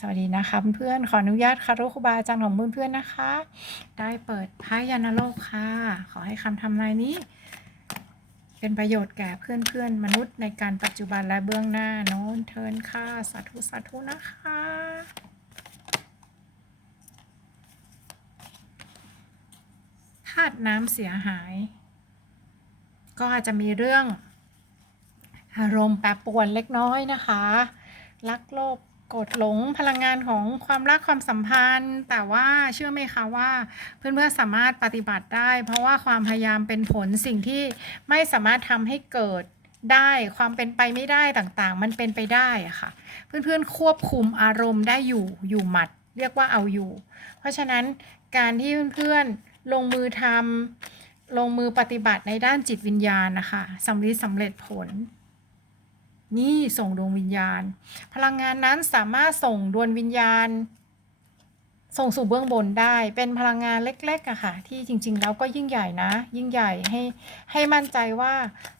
สวัสดีนะคะเพื่อนๆขออนุญาตคารุครูบาอาจารย์ของเพื่อนๆนะคะ ได้เปิดไพ่ยานโลกค่ะ ขอให้คำทำนายนี้ เป็นประโยชน์แก่เพื่อนๆ มนุษย์ในการปัจจุบันและเบื้องหน้าโน้นเทินค่ะ สาธุสาธุนะคะ ธาตุน้ำเสียหาย ก็อาจจะมีเรื่องอารมณ์แปรปรวนเล็กน้อยนะคะรักโลภ กรธหลงพลังงานของความรักความสัมพันธ์ แต่ว่าเชื่อไหมคะว่า เพื่อนๆสามารถปฏิบัติได้ เพราะว่าความพยายามเป็นผลสิ่งที่ไม่สามารถทำให้เกิดได้ความเป็นไปไม่ได้ต่างๆ มันเป็นไปได้อะค่ะ เพื่อนๆควบคุมอารมณ์ได้อยู่อยู่หมัด เรียกว่าเอาอยู่ เพราะฉะนั้นการที่เพื่อนๆลงมือทำลงมือปฏิบัติในด้านจิตวิญญาณนะคะสำเร็จสำเร็จผล นี่ส่งดวงวิญญาณ พลังงานนั้นสามารถส่งดวงวิญญาณ ส่งสู่เบื้องบนได้เป็นพลังงานเล็กๆอะค่ะ ที่จริง ๆ แล้วก็ยิ่งใหญ่นะ ยิ่งใหญ่ให้ให้มั่นใจว่า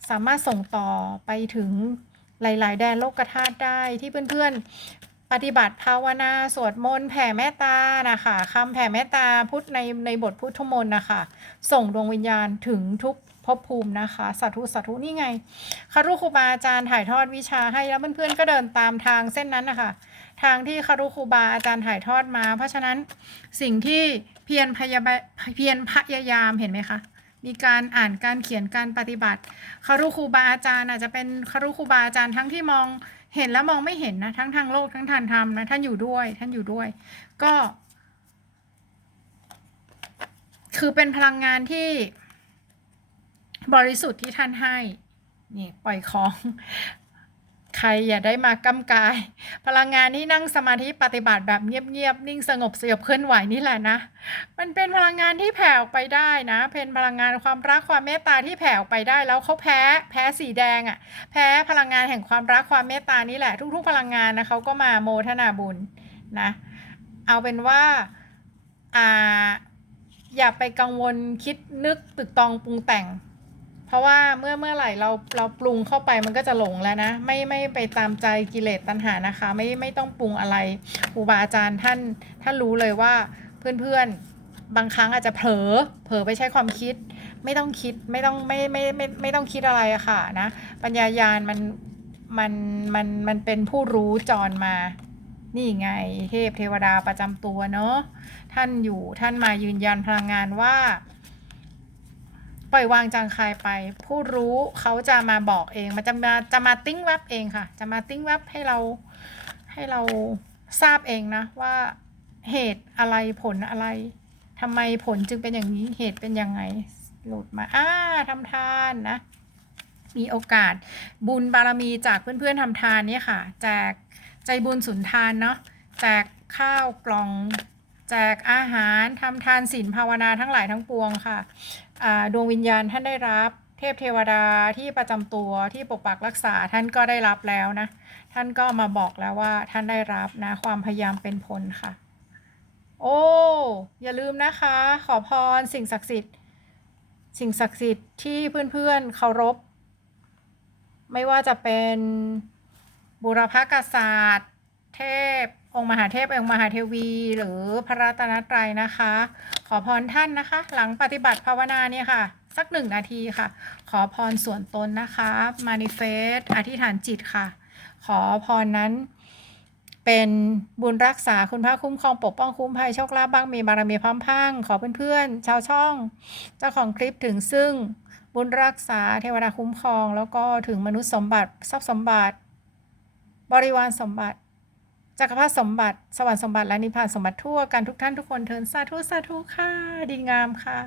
สามารถส่งต่อไปถึงหลาย ๆ แดนโลกธาตุได้ที่เพื่อนๆ ปฏิบัติภาวนาสวดมนต์แผ่เมตตานะคะคำแผ่เมตตาพุทธในในบทพุทธมนต์นะคะส่งดวงวิญญาณถึงทุกภพภูมินะคะสาธุสาธุนี่ไงคารุครูบาอาจารย์ถ่ายทอดวิชาให้แล้วเพื่อนๆก็เดินตามทางเส้นนั้นนะคะทางที่คารุครูบาอาจารย์ถ่ายทอดมา เพราะฉะนั้นสิ่งที่เพียรพยาเพียรพยายามเห็นไหมคะมีการอ่านการเขียนการปฏิบัติคารุครูบาอาจารย์อาจจะเป็นคารุครูบาอาจารย์ทั้งที่มอง เห็นแล้วมองไม่เห็นนะทั้งทางโลกทั้งทางธรรมนะท่านอยู่ด้วย ท่านอยู่ด้วย ก็ คือเป็นพลังงานที่บริสุทธิ์ที่ท่านให้ นี่ปล่อยของ ใครอย่าได้มากำกาย พลังงานที่นั่งสมาธิปฏิบัติแบบเงียบๆนิ่งสงบสยบเคลื่อนไหวนี่แหละนะ มันเป็นพลังงานที่แผ่ออกไปได้นะ เป็นพลังงานความรักความเมตตาที่แผ่ออกไปได้แล้วเขาแพ้แพ้สีแดงอะ่ะ แพ้พลังงานแห่งความรักความเมตตานี่แหละ ทุก ๆ พลังงานนะเขาก็มาโมทนาบุญนะเอาเป็นว่าอ่าอย่าไปกังวลคิดนึกตึกตองปรุงแต่ง เพราะว่าเมื่อเมื่อไหร่เราเราปรุงเข้าไปมันก็จะหลงแล้วนะ ไม่ไม่ไปตามใจกิเลสตัณหานะคะ ไม่ไม่ต้องปรุงอะไรครูบาอาจารย์ท่านท่านรู้เลยว่าเพื่อนๆบางครั้งอาจจะเผลอเผลอไปใช้ความคิด ไม่ต้องคิดไม่ต้องไม่ไม่ไม่ไม่ต้องคิดอะไรอะค่ะนะ ปัญญายาณมันมันมันมันเป็นผู้รู้จรมา นี่ไงเทพเทวดาประจำตัวเนาะท่านอยู่ท่านมายืนยันพลังงานว่า ปล่อยวางจางคายไป ผู้รู้เขาจะมาบอกเองมันจะมาจะมาติ้งแวบเองค่ะ จะมาติ้งแวบให้เราให้เราทราบเองนะว่าเหตุอะไรผลอะไรทำไมผลจึงเป็นอย่างนี้เหตุเป็นยังไงหลุดมาอ่าทำทานนะ มีโอกาสบุญบารมีจากเพื่อนๆทำทานเนี่ยค่ะแจกใจบุญสุนทานเนาะแจกข้าวกล่อง แจกอาหารทำทานศีลภาวนาทั้งหลายทั้งปวงค่ะดวงวิญญาณท่านได้รับเทพเทวดาที่ประจำตัวที่ปกปักรักษาท่านก็ได้รับแล้วนะ ท่านก็มาบอกแล้วว่าท่านได้รับนะ ความพยายามเป็นผลค่ะ โอ้อย่าลืมนะคะ ขอพรสิ่งศักดิ์สิทธิ์ สิ่งศักดิ์สิทธิ์ที่เพื่อนๆเคารพ ไม่ว่าจะเป็นบุรพกษัตริย์ เทพ องค์มหาเทพองค์มหาเทวี หรือพระรัตนตรัยนะคะ ขอพรท่านนะคะ หลังปฏิบัติภาวนาเนี่ยค่ะ สักหนึ่งนาทีค่ะ ขอพรส่วนตนนะคะ manifest อธิษฐานจิตค่ะ ขอพรนั้นเป็นบุญรักษาคุณพระคุ้มครองปกป้องคุ้มภัยโชคลาภบ้างมีบารมีพร้อมพังขอเพื่อนๆชาวช่อง เจ้าของคลิปถึงซึ่งบุญรักษาเทวดาคุ้มครอง แล้วก็ถึงมนุษย์สมบัติทรัพย์สมบัติ บริวารสมบัติ จักรพรรดิสมบัติ สวรรค์สมบัติและนิพพานสมบัติทั่วกันทุกท่านทุกคนเทินสาธุสาธุค่ะ ดีงามค่ะ